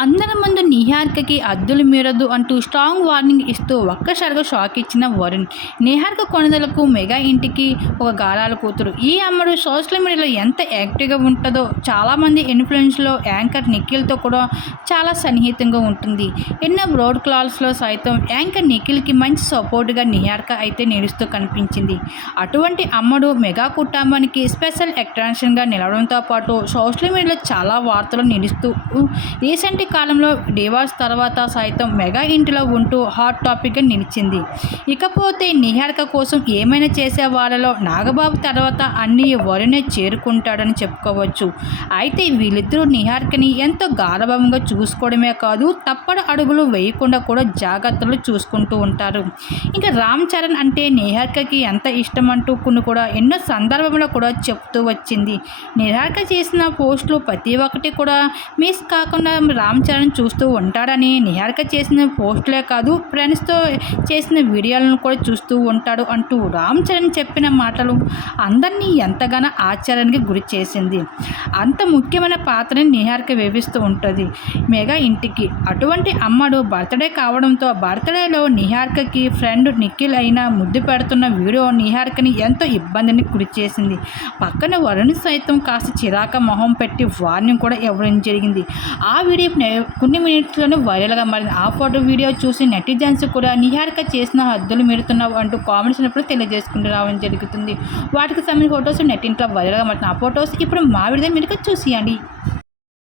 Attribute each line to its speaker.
Speaker 1: అందరం నిహార్కకి అద్దులు మీరొద్దు అంటూ strong warning ఇస్తూ ఒక్కసారిగా షాక్ ఇచ్చిన వరుణ్. నిహార్క కొనదలకు మెగా ఇంటికి ఒక గారాల కూతురు. ఈ అమ్మడు సోషల్ మీడియాలో ఎంత యాక్టివ్గా ఉంటుందో చాలామంది ఇన్ఫ్లుయెన్స్లో యాంకర్ నిఖిల్తో కూడా చాలా సన్నిహితంగా ఉంటుంది. ఎన్నో బ్రోడ్ క్లాల్స్లో సైతం యాంకర్ నిఖిల్కి మంచి సపోర్ట్గా నిహార్క అయితే నిలుస్తూ కనిపించింది. అటువంటి అమ్మడు మెగా కుటుంబానికి స్పెషల్ అట్రాక్షన్గా నిలవడంతో పాటు సోషల్ మీడియాలో చాలా వార్తలు నిలుస్తూ రీసెంట్ కాలంలో డివార్స్ తర్వాత సైతం మెగా ఇంటిలో ఉంటూ హాట్ టాపిక్గా నిలిచింది. ఇకపోతే నిహారిక కోసం ఏమైనా చేసే వాళ్ళలో నాగబాబు తర్వాత అన్ని వరుణే చేరుకుంటాడని చెప్పుకోవచ్చు. అయితే వీళ్ళిద్దరూ నిహారికని ఎంతో గారభంగా చూసుకోవడమే కాదు తప్పడు అడుగులు వేయకుండా కూడా జాగ్రత్తలు చూసుకుంటూ ఉంటారు. ఇంకా రామ్ చరణ్ అంటే నిహారికకి ఎంత ఇష్టం అంటూ కొన్ని కూడా ఎన్నో సందర్భంలో కూడా చెప్తూ వచ్చింది. నిహారిక చేసిన పోస్టులు ప్రతి ఒక్కటి కూడా మిస్ కాకుండా రామ్ చరణ్ చూస్తూ ఉంటాడని నిహారిక చేసిన పోస్టులే కాదు ఫ్రెండ్స్తో చేసిన వీడియోలను కూడా చూస్తూ ఉంటాడు అంటూ రామ్ చరణ్ చెప్పిన మాటలు అందరినీ ఎంతగానో ఆశ్చర్యానికి గురి చేసింది. అంత ముఖ్యమైన పాత్రని నిహారిక వేవిస్తూ ఉంటుంది. మెగా ఇంటికి. అటువంటి అమ్మడు బర్త్డే కావడంతో బర్త్డేలో నిహారికకి ఫ్రెండ్ నిఖిల్ అయినా ముద్దు పెడుతున్న వీడియో నిహారికని ఎంతో ఇబ్బందిని గురి చేసింది. పక్కన వరుణ్ సైతం కాస్త చిరాక మొహం పెట్టి వార్నింగ్ కూడా ఇవ్వడం జరిగింది. ఆ వీడియో కొన్ని మినిట్ మినిట్స్లోనే వైరల్గా మారింది. ఆ ఫోటో వీడియో చూసి నెటిజన్స్ కూడా నిహారిక చేసిన హద్దులు మీరుతున్నావు అంటూ కామెంట్స్ ఉన్నప్పుడు తెలియజేసుకుంటూ రావడం జరుగుతుంది. వాటికి సంబంధించిన ఫొటోస్ నెట్టింట్లో వైరల్గా మారుతుంది ఆ ఫొటోస్ ఇప్పుడు మా విడిదే మీరు చూసియండి.